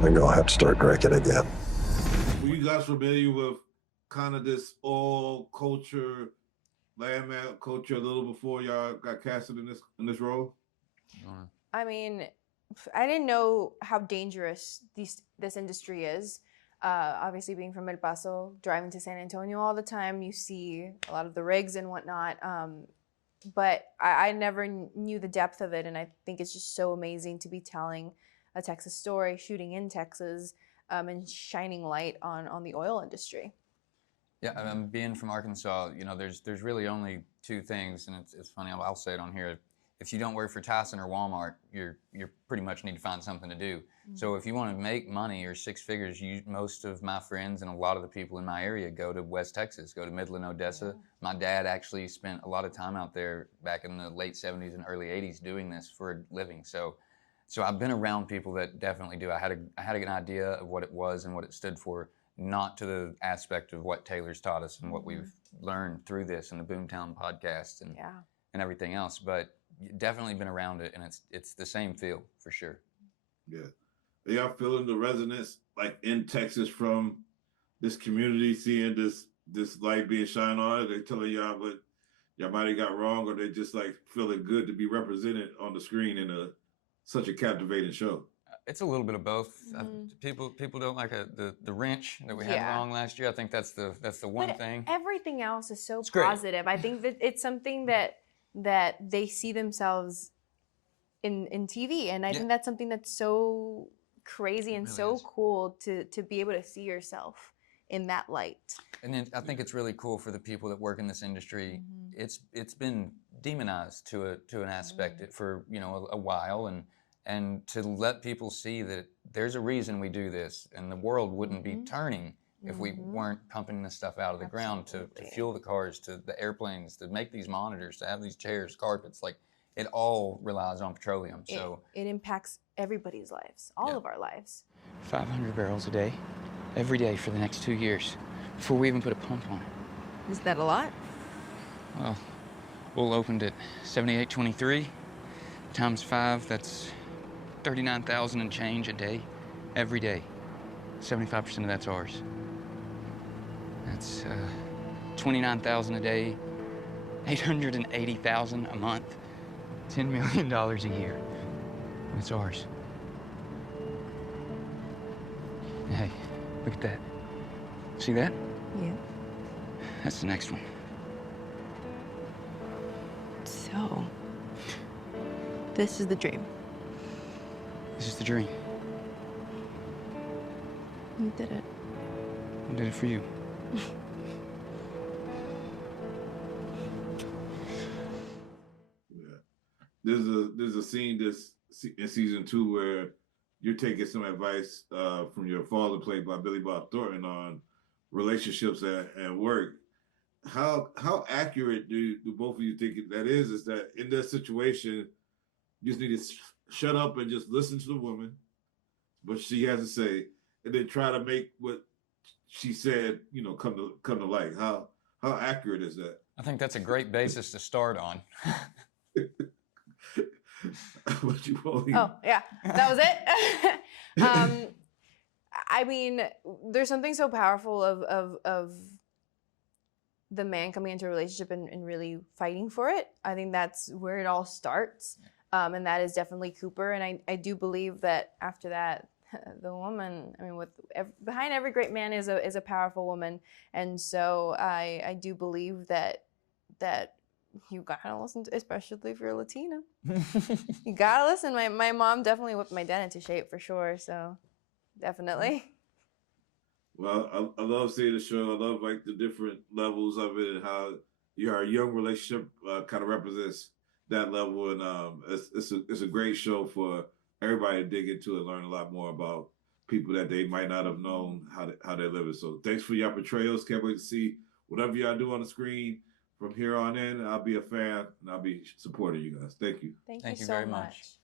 I'm gonna have to start drinking again. Were you guys familiar with kind of this all culture, Landman culture a little before y'all got casted in this role? I mean, I didn't know how dangerous this industry is. Obviously, being from El Paso, driving to San Antonio all the time, you see a lot of the rigs and whatnot. But I never knew the depth of it, and I think it's just so amazing to be telling a Texas story, shooting in Texas, and shining light on the oil industry. Yeah, I mean, being from Arkansas, you know, there's really only two things, and it's funny. I'll say it on here. If you don't work for Tyson or Walmart, you're pretty much need to find something to do. Mm-hmm. So if you want to make money or six figures, most of my friends and a lot of the people in my area go to West Texas, go to Midland, Odessa. Yeah. My dad actually spent a lot of time out there back in the late 70s and early 80s doing this for a living. So I've been around people that definitely do. I had an idea of what it was and what it stood for, not to the aspect of what Taylor's taught us and what we've learned through this and the Boomtown podcast and everything else, but definitely been around it, and it's the same feel for sure. Yeah. Are y'all feeling the resonance like in Texas from this community, seeing this light being shined on? Are they telling y'all what y'all might have got wrong, or they just like feeling good to be represented on the screen in such a captivating show? It's a little bit of both. People don't like the wrench that we had wrong last year. I think that's the one thing. Everything else is so positive. I think that it's something that they see themselves in TV, and I think that's something that's so crazy and really so cool to be able to see yourself in that light. And then I think it's really cool for the people that work in this industry. It's been demonized to an aspect for a while, and to let people see that there's a reason we do this, and the world wouldn't be turning if we weren't pumping this stuff out of the ground to fuel the cars, to the airplanes, to make these monitors, to have these chairs, carpets. Like, it all relies on petroleum. So it impacts everybody's lives, all of our lives. 500 barrels a day, every day for the next 2 years, before we even put a pump on it. Is that a lot? Well, we'll opened at 78.23 times 5. That's 39,000 and change a day, every day. 75% of that's ours. That's 29,000 a day, 880,000 a month, $10 million a year. It's ours. Hey, look at that. See that? Yeah. That's the next one. So, this is the dream. This is the dream. You did it. I did it for you. There's a scene in season 2 where you're taking some advice from your father, played by Billy Bob Thornton, on relationships and work. How accurate do both of you think that is? Is that in that situation, you just need to shut up and just listen to the woman, what she has to say, and then try to make what she said, come to light? How accurate is that? I think that's a great basis to start on. What you Pauline? Oh yeah, that was it. I mean, there's something so powerful of the man coming into a relationship and really fighting for it. I think that's where it all starts, and that is definitely Cooper. And I do believe that after that, the woman, I mean, behind every great man is a powerful woman, and so I do believe that you gotta listen to, especially if you're Latina. You gotta listen. My mom definitely whipped my dad into shape for sure. So definitely. Well, I love seeing the show. I love like the different levels of it and how your young relationship kind of represents that level. And it's a great show for everybody to dig into and learn a lot more about people that they might not have known how they're living. So thanks for your portrayals. Can't wait to see whatever y'all do on the screen. From here on in, I'll be a fan and I'll be supporting you guys. Thank you. Thank you so very much. much.